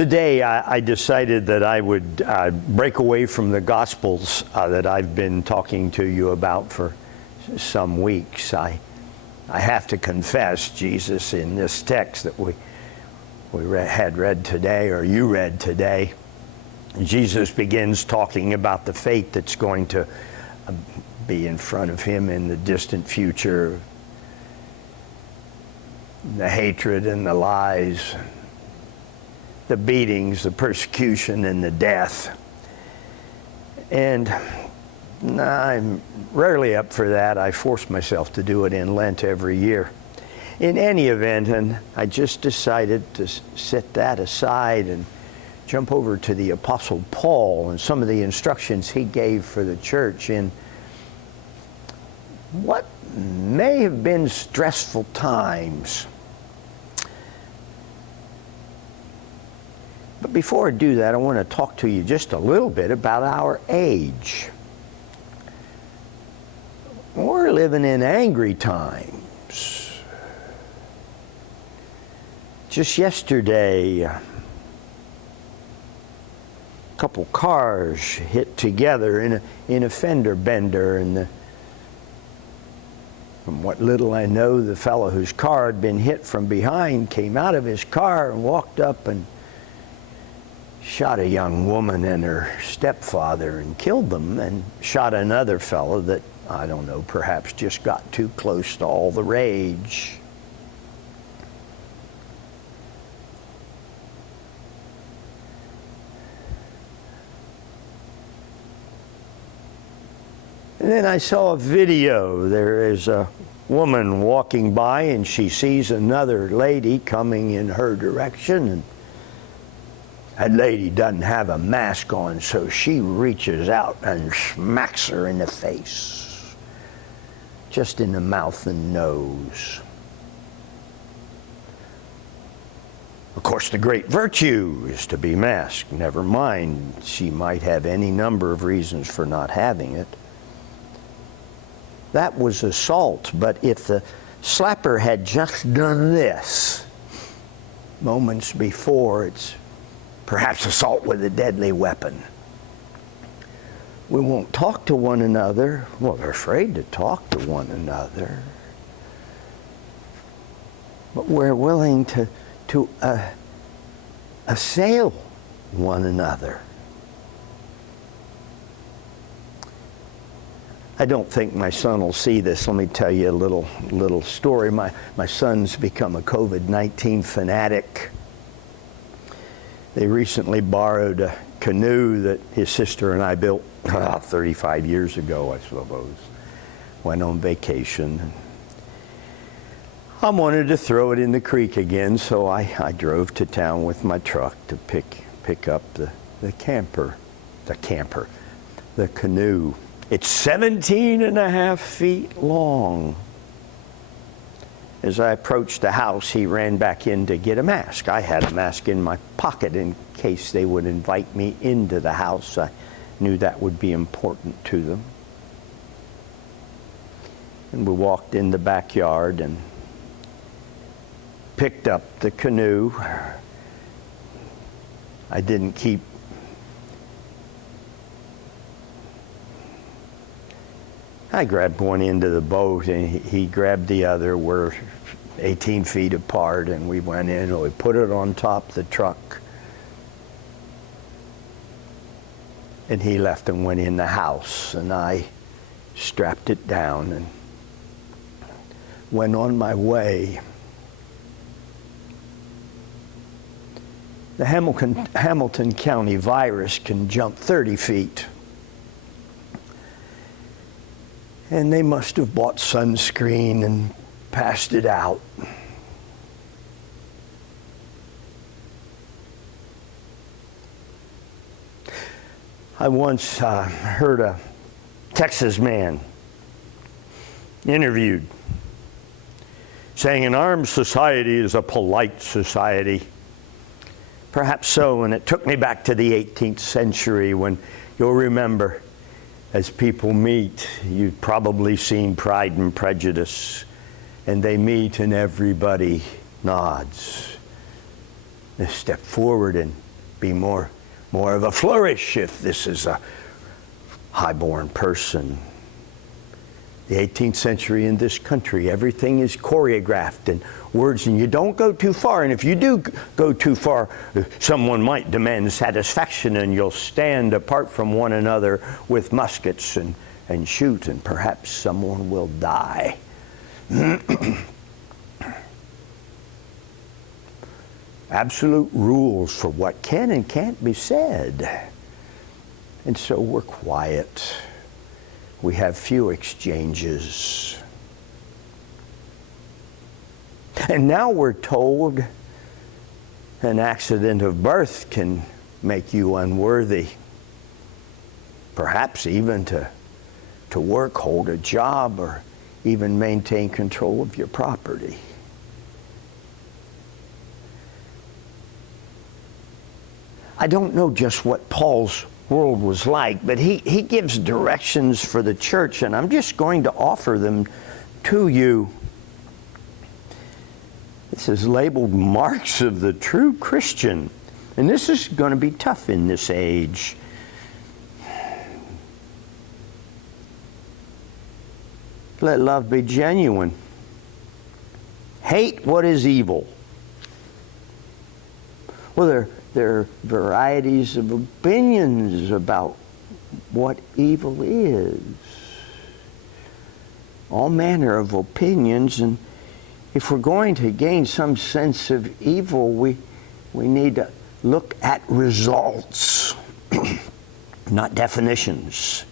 Today I decided that I would break away from the Gospels that I've been talking to you about for some weeks. I have to confess, Jesus in this text that we had read today, or you read today, Jesus begins talking about the fate that's going to be in front of him in the distant future, the hatred and the lies, the beatings, the persecution, and the death. And I'm rarely up for that. I force myself to do it in Lent every year. In any event, and I just decided to set that aside and jump over to the Apostle Paul and some of the instructions he gave for the church in what may have been stressful times. But before I do that, I want to talk to you just a little bit about our age. We're living in angry times. Just yesterday, a couple cars hit together in a fender bender, and from what little I know, the fellow whose car had been hit from behind came out of his car and walked up and shot a young woman and her stepfather and killed them, and shot another fellow that, I don't know, perhaps just got too close to all the rage. And then I saw a video. There is a woman walking by and she sees another lady coming in her direction, and that lady doesn't have a mask on, so she reaches out and smacks her in the face, just in the mouth and nose. Of course, the great virtue is to be masked. Never mind, she might have any number of reasons for not having it. That was assault, but if the slapper had just done this moments before, it's perhaps assault with a deadly weapon. We won't talk to one another. Well, they're afraid to talk to one another. But we're willing to assail one another. I don't think my son will see this. Let me tell you a little story. My son's become a COVID-19 fanatic. They recently borrowed a canoe that his sister and I built 35 years ago, I suppose. Went on vacation. I wanted to throw it in the creek again, so I drove to town with my truck to pick up the canoe. It's 17 and a half feet long. As I approached the house, he ran back in to get a mask. I had a mask in my pocket in case they would invite me into the house. I knew that would be important to them. And we walked in the backyard and picked up the canoe. I didn't keep I grabbed one end of the boat and he grabbed the other. We're 18 feet apart, and we went in and we put it on top of the truck. And he left and went in the house, and I strapped it down and went on my way. The Hamilton County virus can jump 30 feet. And they must have bought sunscreen and passed it out. I once heard a Texas man interviewed saying an armed society is a polite society. Perhaps so, and it took me back to the 18th century when, you'll remember, as people meet, you've probably seen Pride and Prejudice, and they meet and everybody nods. They step forward and be more of a flourish if this is a highborn person. The 18th century in this country, everything is choreographed in words, and you don't go too far. And if you do go too far, someone might demand satisfaction, and you'll stand apart from one another with muskets and shoot, and perhaps someone will die. Absolute rules for what can and can't be said. And so we're quiet. We have few exchanges. And now we're told an accident of birth can make you unworthy. Perhaps even to work, hold a job, or even maintain control of your property. I don't know just what Paul's world was like, but he gives directions for the church, and I'm just going to offer them to you. This is labeled Marks of the True Christian, and this is going to be tough in this age. Let love be genuine. Hate what is evil. Well, there are varieties of opinions about what evil is. All manner of opinions, and if we're going to gain some sense of evil, we need to look at results, not definitions.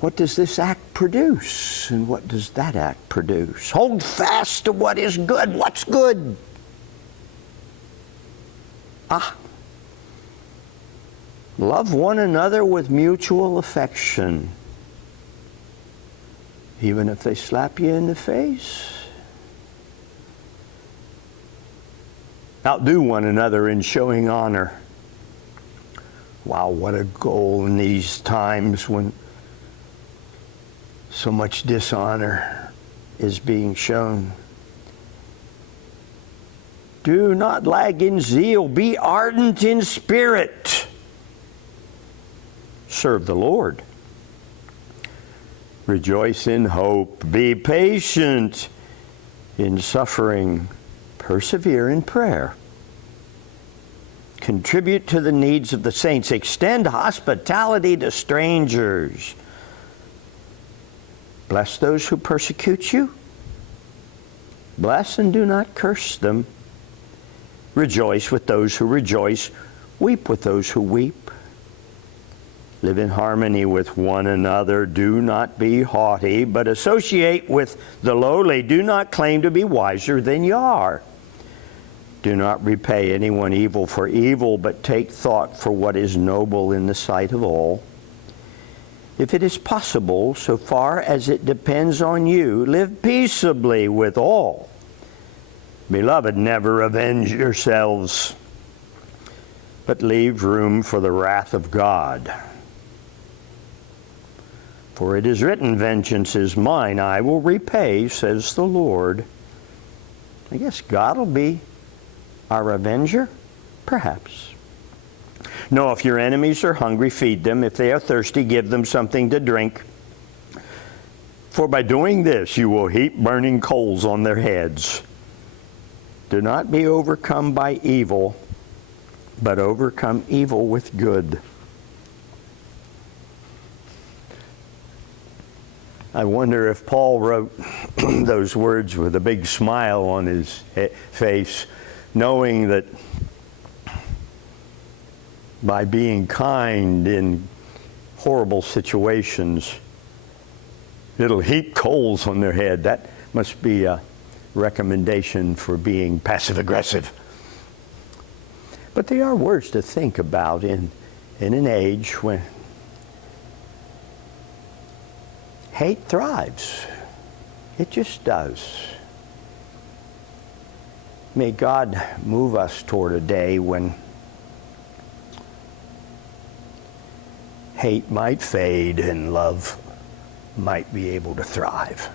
What does this act produce, and what does that act produce? Hold fast to what is good. What's good? Love one another with mutual affection, even if they slap you in the face. Outdo one another in showing honor. Wow, what a goal in these times when so much dishonor is being shown. Do not lag in zeal. Be ardent in spirit. Serve the Lord. Rejoice in hope. Be patient in suffering. Persevere in prayer. Contribute to the needs of the saints. Extend hospitality to strangers. Bless those who persecute you. Bless and do not curse them. Rejoice with those who rejoice. Weep with those who weep. Live in harmony with one another. Do not be haughty, but associate with the lowly. Do not claim to be wiser than you are. Do not repay anyone evil for evil, but take thought for what is noble in the sight of all. If it is possible, so far as it depends on you, live peaceably with all. Beloved, never avenge yourselves, but leave room for the wrath of God. For it is written, vengeance is mine, I will repay, says the Lord. I guess God will be our avenger? Perhaps. No, if your enemies are hungry, feed them. If they are thirsty, give them something to drink. For by doing this, you will heap burning coals on their heads. Do not be overcome by evil, but overcome evil with good. I wonder if Paul wrote those words with a big smile on his face, knowing that by being kind in horrible situations, it'll heap coals on their head. That must be a recommendation for being passive-aggressive. But they are words to think about in an age when hate thrives. It just does. May God move us toward a day when hate might fade and love might be able to thrive.